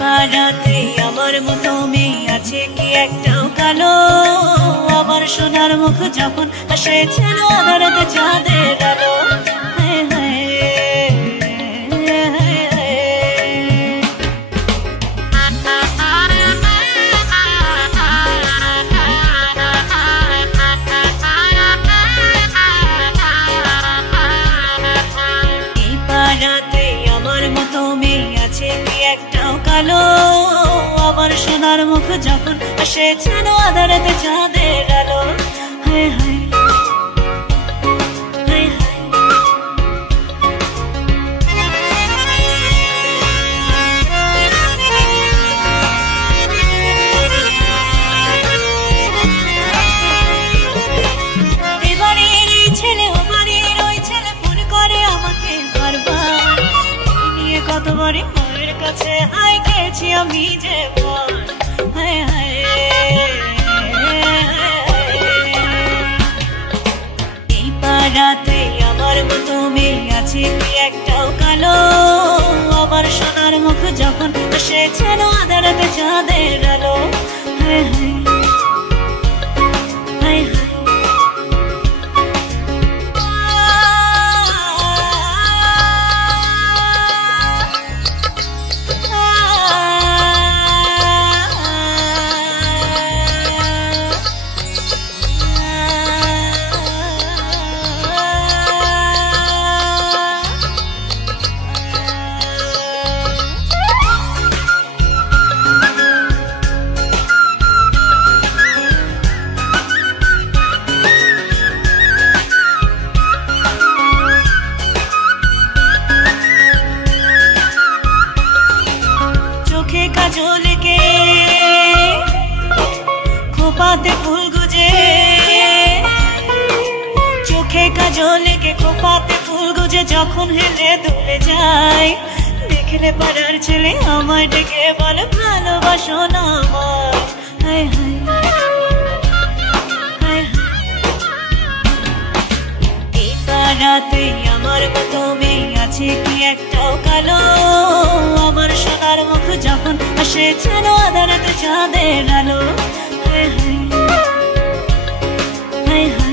পাড়াতে আমার মতো মেয়ে আছে কি একটাও কালো? আমার সোনার মুখ যখন আসে ছিল আধারাতে চাঁদের আলো। এই পাড়াতে আমার মতো মেয়ে আছে কি একটাও কালো? আমার সোনার মুখ যখন আসে ছিল আধারাতে চাঁদের আলো। হায় হায় হায় হায়। এবারের এই ছেলে ওবারের ওই ছেলে ফোন করে আমাকে বারবার, নিয়ে কতবারই মায়ের কাছে হাই গেছি আমি যে বল। হায় হায় এই পাড়াতে আমার মতো মেয়ে আছে কি একটাও কালো? আমার সোনার মুখ যখন আসে ছিল আধারাতে চাঁদের আলো। হায় হায় হায় হায়। চোখে কাজল কে খোপাতে ফুল গুজে, চোখে কাজল কে খোপাতে ফুল গুজে যখন হেলে দুলে যায়, দেখলে পাড়ার ছেলে আমায় ডেকে বলে ভালোবাসো না আমায়। হায় হায় হায় হায়। এই পাড়াতে আমার মতো মেয়ে আছে কি একটাও কালো? আমার সোনার মুখ যখন আসে ছিল আধারাতে চাঁদের আলো। হায় হায় হায় হায়।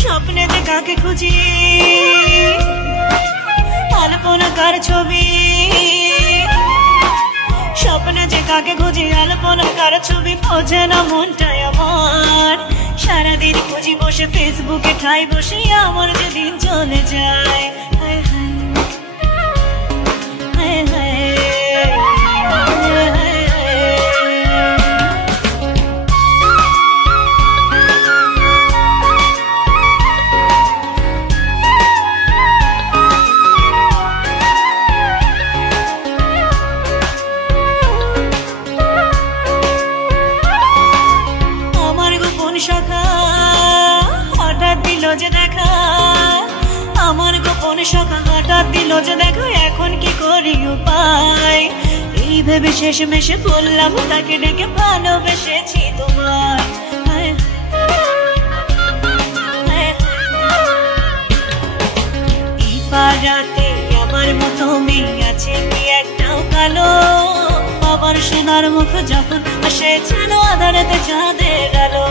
স্বপ্নে যে কাকে খুঁজি আলপনাকার ছবি, স্বপ্নে যে কাকে খুঁজি আলপনাকার ছবি, বোঝে না মনটাই আমার। সারাদিন খুঁজি বসে ফেসবুকে ঠাই বসে আমার যে দিন চলে যায়। হায় হায় হায় হায়। শাখা হঠাৎ দিল যে দেখা, আমার গোপন শাখা হঠাৎ দিল যে দেখা, এখন কি করি উপায়? এই ভেবে শেষে মেশে বললাম তাকে ডেকে ভালোবেসেছি তোমায়। হায় হায় হায়। এই পাড়াতে আমার মতো মেয়ে আছে কি একটাও কালো? আমার সোনার মুখ যখন আসে ছিল আধারাতে চাঁদের আলো।